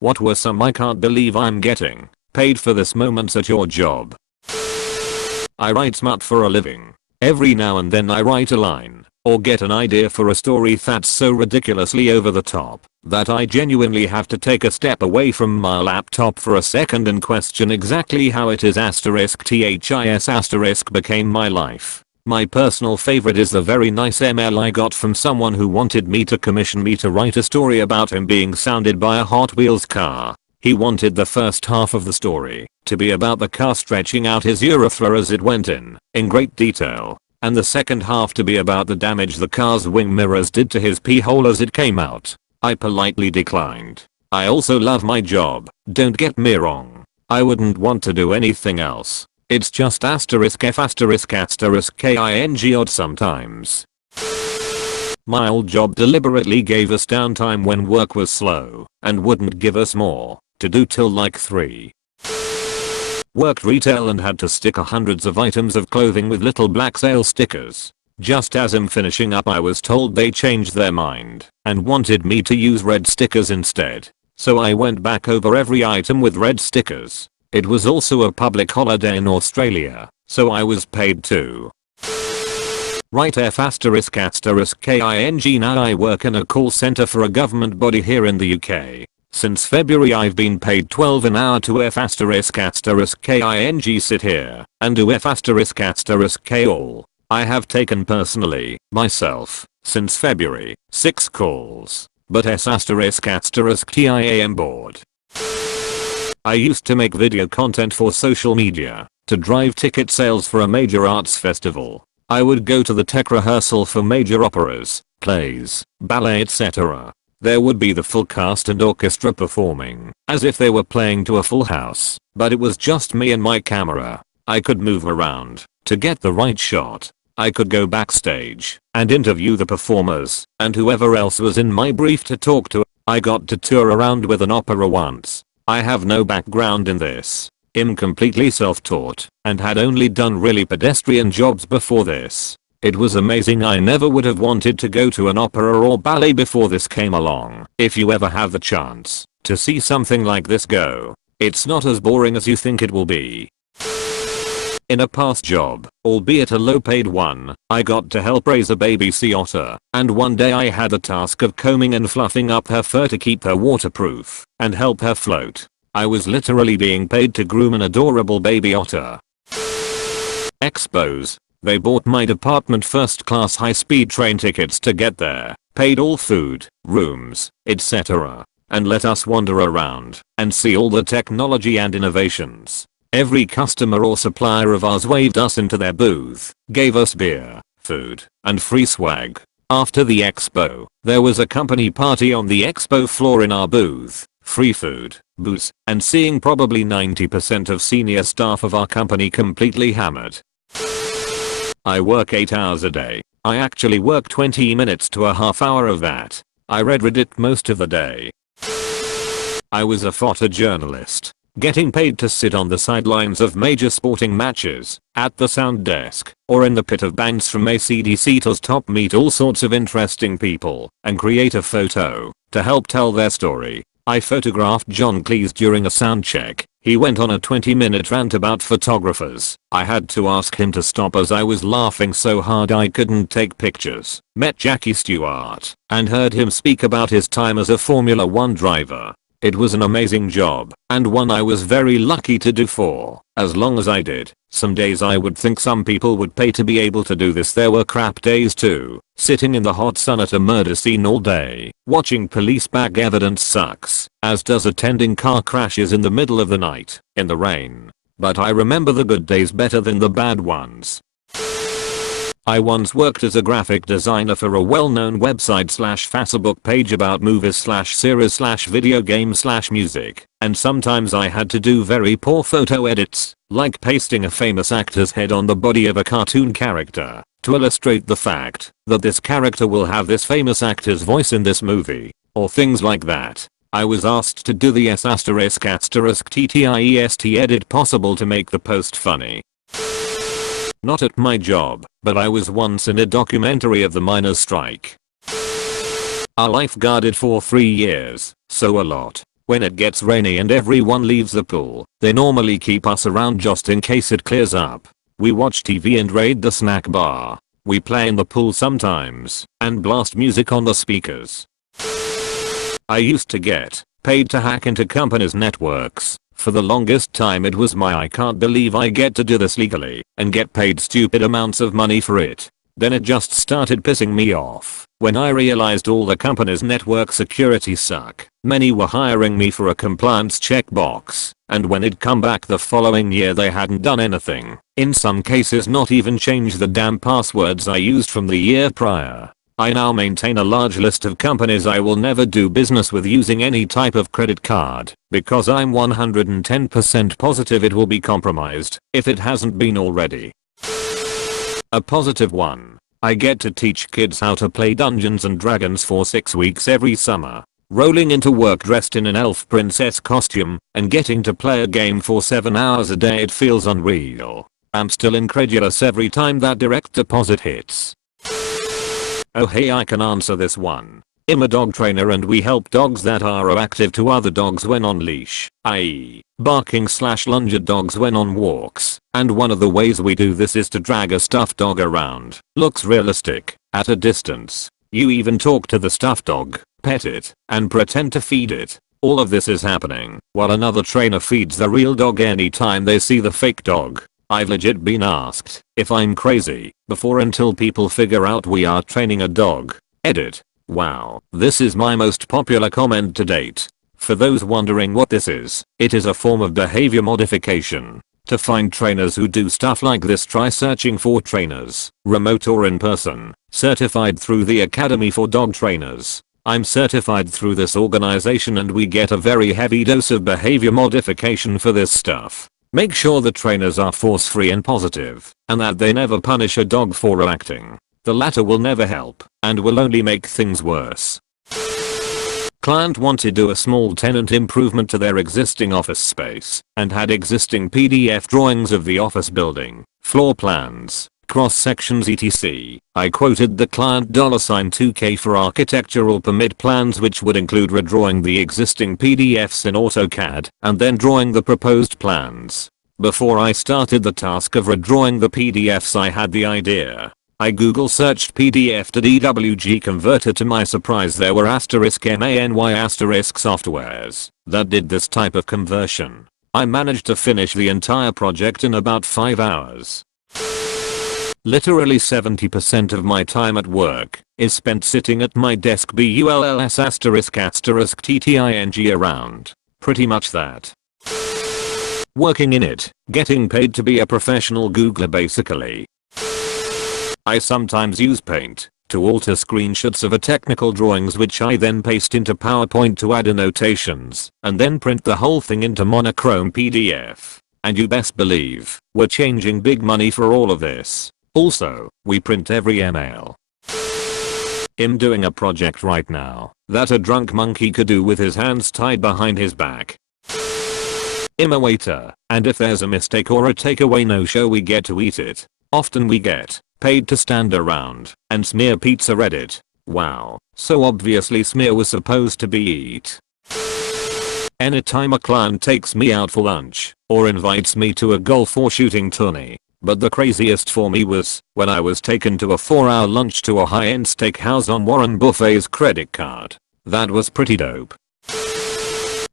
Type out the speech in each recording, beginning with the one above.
What were some I can't believe I'm getting paid for this moments at your job? I write smut for a living. Every now and then I write a line or get an idea for a story that's so ridiculously over the top that I genuinely have to take a step away from my laptop for a second and question exactly how it is *THIS* became my life. My personal favorite is the very nice email I got from someone who wanted me to commission me to write a story about him being sounded by a Hot Wheels car. He wanted the first half of the story to be about the car stretching out his urethra as it went in great detail, and the second half to be about the damage the car's wing mirrors did to his pee hole as it came out. I politely declined. I also love my job, don't get me wrong. I wouldn't want to do anything else. It's just *f*** king odd sometimes. My old job deliberately gave us downtime when work was slow and wouldn't give us more to do till like 3. Worked retail and had to stick hundreds of items of clothing with little black sale stickers. Just as I'm finishing up I was told they changed their mind and wanted me to use red stickers instead. So I went back over every item with red stickers. It was also a public holiday in Australia, so I was paid too. Right *** king. Now I work in a call center for a government body here in the UK. Since February I've been paid 12 an hour to *** king sit here and do *** all. I have taken personally, myself, since February, 6 calls, but *** I am bored. I used to make video content for social media to drive ticket sales for a major arts festival. I would go to the tech rehearsal for major operas, plays, ballet etc. There would be the full cast and orchestra performing as if they were playing to a full house, but it was just me and my camera. I could move around to get the right shot. I could go backstage and interview the performers and whoever else was in my brief to talk to. I got to tour around with an opera once. I have no background in this. I'm completely self-taught and had only done really pedestrian jobs before this. It was amazing. I never would have wanted to go to an opera or ballet before this came along. If you ever have the chance to see something like this go, it's not as boring as you think it will be. In a past job, albeit a low-paid one, I got to help raise a baby sea otter, and one day I had the task of combing and fluffing up her fur to keep her waterproof and help her float. I was literally being paid to groom an adorable baby otter. Expos. They bought my department first-class high-speed train tickets to get there, paid all food, rooms, etc., and let us wander around and see all the technology and innovations. Every customer or supplier of ours waved us into their booth, gave us beer, food, and free swag. After the expo, there was a company party on the expo floor in our booth, free food, booze, and seeing probably 90% of senior staff of our company completely hammered. I work 8 hours a day. I actually work 20 minutes to a half hour of that. I read Reddit most of the day. I was a photojournalist, getting paid to sit on the sidelines of major sporting matches, at the sound desk, or in the pit of bands from AC/DC to top, meet all sorts of interesting people and create a photo to help tell their story. I photographed John Cleese during a sound check. He went on a 20-minute rant about photographers. I had to ask him to stop as I was laughing so hard I couldn't take pictures. Met Jackie Stewart and heard him speak about his time as a Formula 1 driver. It was an amazing job, and one I was very lucky to do for as long as I did. Some days I would think some people would pay to be able to do this. There were crap days too. Sitting in the hot sun at a murder scene all day, watching police bag evidence sucks, as does attending car crashes in the middle of the night, in the rain. But I remember the good days better than the bad ones. I once worked as a graphic designer for a well-known website / Facebook page about movies / series / video games / music, and sometimes I had to do very poor photo edits, like pasting a famous actor's head on the body of a cartoon character to illustrate the fact that this character will have this famous actor's voice in this movie, or things like that. I was asked to do the ***TTIEST edit possible to make the post funny. Not at my job, but I was once in a documentary of the miners' strike. I lifeguarded for 3 years, so a lot. When it gets rainy and everyone leaves the pool, they normally keep us around just in case it clears up. We watch TV and raid the snack bar. We play in the pool sometimes and blast music on the speakers. I used to get paid to hack into companies' networks. For the longest time it was I can't believe I get to do this legally and get paid stupid amounts of money for it. Then it just started pissing me off when I realized all the company's network security suck. Many were hiring me for a compliance checkbox, and when it'd come back the following year they hadn't done anything. In some cases not even changed the damn passwords I used from the year prior. I now maintain a large list of companies I will never do business with using any type of credit card, because I'm 110% positive it will be compromised if it hasn't been already. A positive one. I get to teach kids how to play Dungeons and Dragons for 6 weeks every summer. Rolling into work dressed in an elf princess costume and getting to play a game for 7 hours a day, it feels unreal. I'm still incredulous every time that direct deposit hits. Oh hey, I can answer this one. I'm a dog trainer and we help dogs that are reactive to other dogs when on leash, i.e. barking/lunge at dogs when on walks, and one of the ways we do this is to drag a stuffed dog around. Looks realistic, at a distance. You even talk to the stuffed dog, pet it, and pretend to feed it. All of this is happening while another trainer feeds the real dog anytime they see the fake dog. I've legit been asked if I'm crazy before until people figure out we are training a dog. Edit. Wow, this is my most popular comment to date. For those wondering what this is, it is a form of behavior modification. To find trainers who do stuff like this, try searching for trainers, remote or in person, certified through the Academy for Dog Trainers. I'm certified through this organization and we get a very heavy dose of behavior modification for this stuff. Make sure the trainers are force-free and positive, and that they never punish a dog for reacting. The latter will never help, and will only make things worse. Client wanted to do a small tenant improvement to their existing office space, and had existing PDF drawings of the office building, floor plans, cross sections etc. I quoted the client $2K for architectural permit plans, which would include redrawing the existing PDFs in AutoCAD and then drawing the proposed plans. Before I started the task of redrawing the PDFs, I had the idea. I Google searched PDF to DWG converter. To my surprise there were *MANY softwares that did this type of conversion. I managed to finish the entire project in about 5 hours. Literally 70% of my time at work is spent sitting at my desk bulls **TTING around. Pretty much that. Working in it, getting paid to be a professional Googler basically. I sometimes use Paint to alter screenshots of a technical drawings, which I then paste into PowerPoint to add annotations, and then print the whole thing into monochrome PDF. And you best believe, we're changing big money for all of this. Also, we print every email. I'm doing a project right now that a drunk monkey could do with his hands tied behind his back. I'm a waiter, and if there's a mistake or a takeaway no-show, we get to eat it. Often we get paid to stand around and smear pizza Reddit. Wow, so obviously smear was supposed to be eat. Anytime a client takes me out for lunch or invites me to a golf or shooting tourney. But the craziest for me was when I was taken to a 4-hour lunch to a high-end steakhouse on Warren Buffett's credit card. That was pretty dope.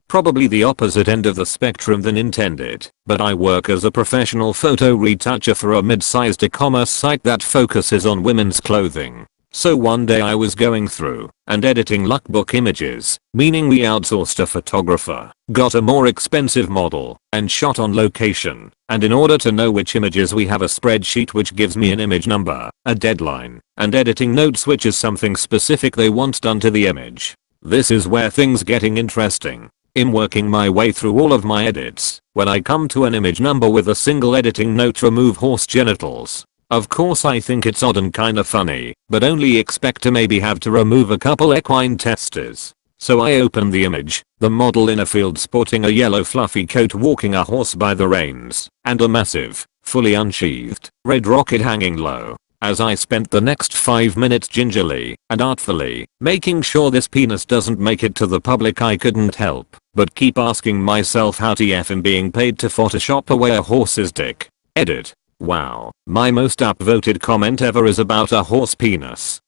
Probably the opposite end of the spectrum than intended, but I work as a professional photo retoucher for a mid-sized e-commerce site that focuses on women's clothing. So one day I was going through and editing lookbook images, meaning we outsourced a photographer, got a more expensive model, and shot on location. And in order to know which images, we have a spreadsheet which gives me an image number, a deadline, and editing notes, which is something specific they want done to the image. This is where things getting interesting. In working my way through all of my edits, when I come to an image number with a single editing note, remove horse genitals. Of course I think it's odd and kinda funny, but only expect to maybe have to remove a couple equine testes. So I open the image, the model in a field sporting a yellow fluffy coat walking a horse by the reins, and a massive, fully unsheathed, red rocket hanging low. As I spent the next 5 minutes gingerly and artfully making sure this penis doesn't make it to the public, I couldn't help but keep asking myself how TF am being paid to Photoshop away a horse's dick. Edit. Wow, my most upvoted comment ever is about a horse penis.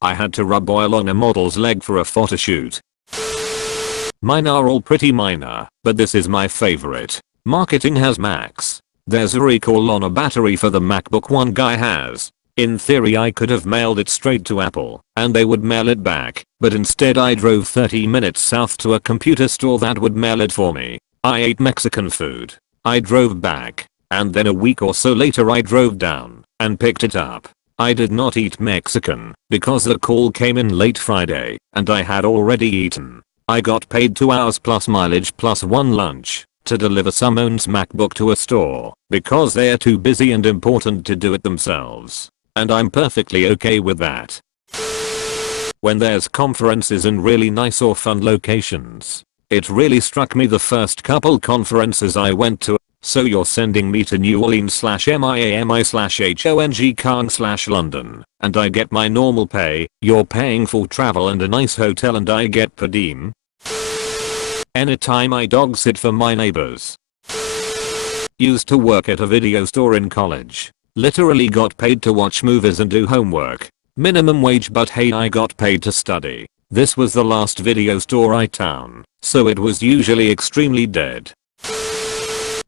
I had to rub oil on a model's leg for a photo shoot. Mine are all pretty minor, but this is my favorite. Marketing has Macs. There's a recall on a battery for the MacBook one guy has. In theory I could have mailed it straight to Apple, and they would mail it back, but instead I drove 30 minutes south to a computer store that would mail it for me. I ate Mexican food. I drove back, and then a week or so later I drove down and picked it up. I did not eat Mexican because the call came in late Friday and I had already eaten. I got paid 2 hours plus mileage plus 1 lunch to deliver someone's MacBook to a store because they are too busy and important to do it themselves. And I'm perfectly okay with that. When there's conferences in really nice or fun locations, it really struck me the first couple conferences I went to. So you're sending me to New Orleans /Miami/Hong Kong/London, and I get my normal pay, you're paying for travel and a nice hotel and I get per diem. Anytime I dog sit for my neighbors. Used to work at a video store in college. Literally got paid to watch movies and do homework. Minimum wage, but hey, I got paid to study. This was the last video store I town, so it was usually extremely dead.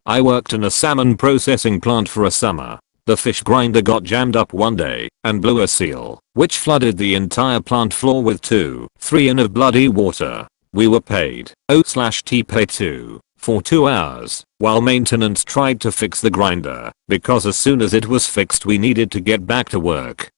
I worked in a salmon processing plant for a summer. The fish grinder got jammed up one day and blew a seal, which flooded the entire plant floor with 2-3 in of bloody water. We were paid O/T-pay-2 for 2 hours while maintenance tried to fix the grinder because as soon as it was fixed we needed to get back to work.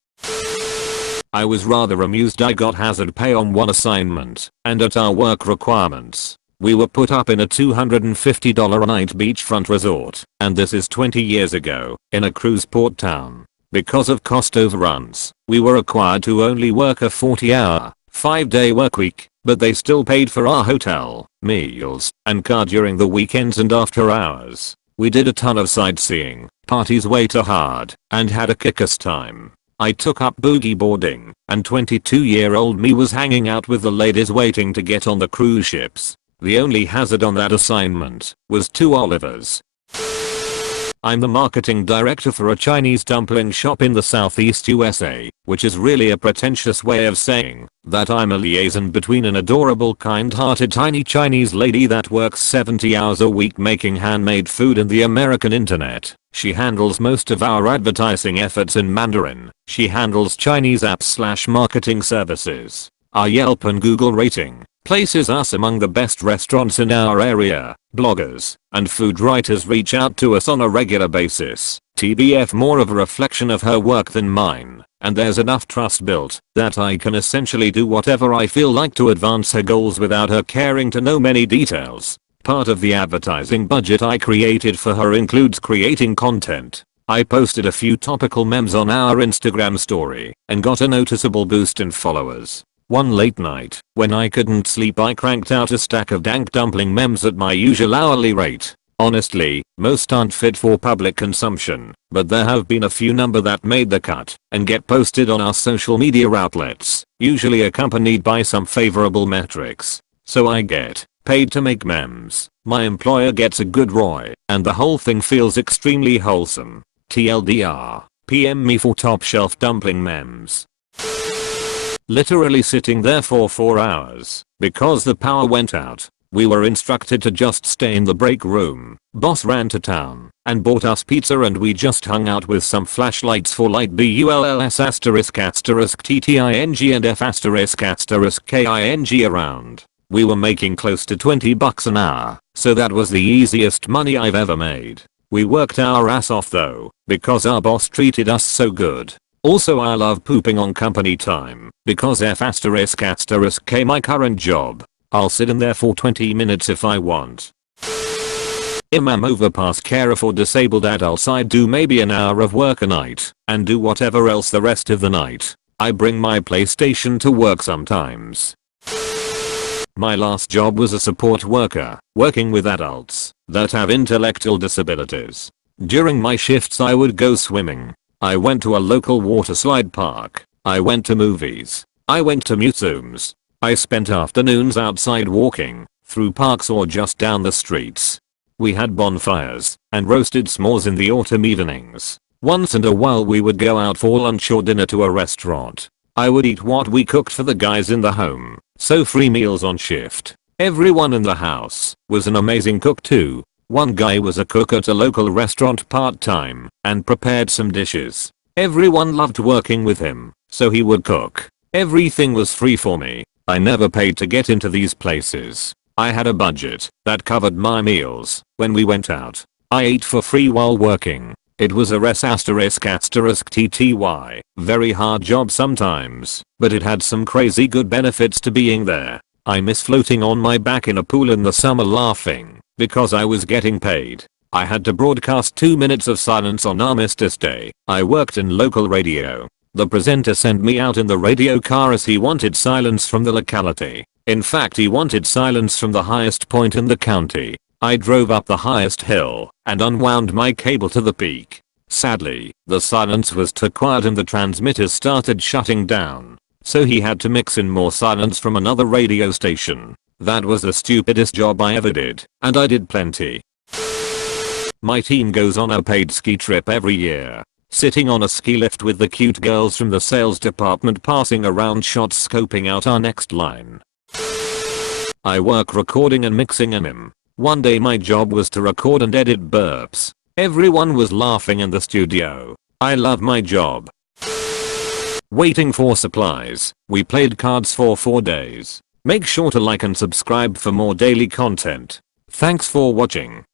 I was rather amused I got hazard pay on one assignment, and at our work requirements, we were put up in a $250 a night beachfront resort, and this is 20 years ago, in a cruise port town. Because of cost overruns, we were required to only work a 40-hour, 5-day workweek, but they still paid for our hotel, meals, and car during the weekends and after hours. We did a ton of sightseeing, parties way too hard, and had a kick-ass time. I took up boogie boarding, and 22-year-old me was hanging out with the ladies waiting to get on the cruise ships. The only hazard on that assignment was 2 Olivers. I'm the marketing director for a Chinese dumpling shop in the southeast USA, which is really a pretentious way of saying that I'm a liaison between an adorable kind-hearted tiny Chinese lady that works 70 hours a week making handmade food and the American internet. She handles most of our advertising efforts in Mandarin. She handles Chinese apps/marketing services. Our Yelp and Google rating places us among the best restaurants in our area. Bloggers and food writers reach out to us on a regular basis. TBF more of a reflection of her work than mine, and there's enough trust built that I can essentially do whatever I feel like to advance her goals without her caring to know many details. Part of the advertising budget I created for her includes creating content. I posted a few topical memes on our Instagram story and got a noticeable boost in followers. One late night, when I couldn't sleep, I cranked out a stack of dank dumpling memes at my usual hourly rate. Honestly, most aren't fit for public consumption, but there have been a few number that made the cut and get posted on our social media outlets, usually accompanied by some favorable metrics. So I get paid to make memes, my employer gets a good ROI, and the whole thing feels extremely wholesome. TLDR, PM me for top shelf dumpling memes. Literally sitting there for 4 hours because the power went out. We were instructed to just stay in the break room. Boss ran to town and bought us pizza and we just hung out with some flashlights for light bulls **TTING and F***KING around. We were making close to $20 an hour, so that was the easiest money I've ever made. We worked our ass off though, because our boss treated us so good. Also I love pooping on company time, because F***K my current job. I'll sit in there for 20 minutes if I want. Imam overpass carer for disabled adults. I do maybe an hour of work a night, and do whatever else the rest of the night. I bring my PlayStation to work sometimes. My last job was a support worker, working with adults that have intellectual disabilities. During my shifts I would go swimming. I went to a local water slide park. I went to movies. I went to museums. I spent afternoons outside walking, through parks or just down the streets. We had bonfires and roasted s'mores in the autumn evenings. Once in a while we would go out for lunch or dinner to a restaurant. I would eat what we cooked for the guys in the home, so free meals on shift. Everyone in the house was an amazing cook too. One guy was a cook at a local restaurant part-time and prepared some dishes. Everyone loved working with him, so he would cook. Everything was free for me. I never paid to get into these places. I had a budget that covered my meals when we went out. I ate for free while working. It was a **TTY. Very hard job sometimes, but it had some crazy good benefits to being there. I miss floating on my back in a pool in the summer laughing because I was getting paid. I had to broadcast 2 minutes of silence on Armistice Day. I worked in local radio. The presenter sent me out in the radio car as he wanted silence from the locality. In fact, he wanted silence from the highest point in the county. I drove up the highest hill and unwound my cable to the peak. Sadly, the silence was too quiet and the transmitters started shutting down. So he had to mix in more silence from another radio station. That was the stupidest job I ever did, and I did plenty. My team goes on a paid ski trip every year. Sitting on a ski lift with the cute girls from the sales department passing around shots scoping out our next line. I work recording and mixing MM. One day my job was to record and edit burps. Everyone was laughing in the studio. I love my job. Waiting for supplies. We played cards for 4 days. Make sure to like and subscribe for more daily content. Thanks for watching.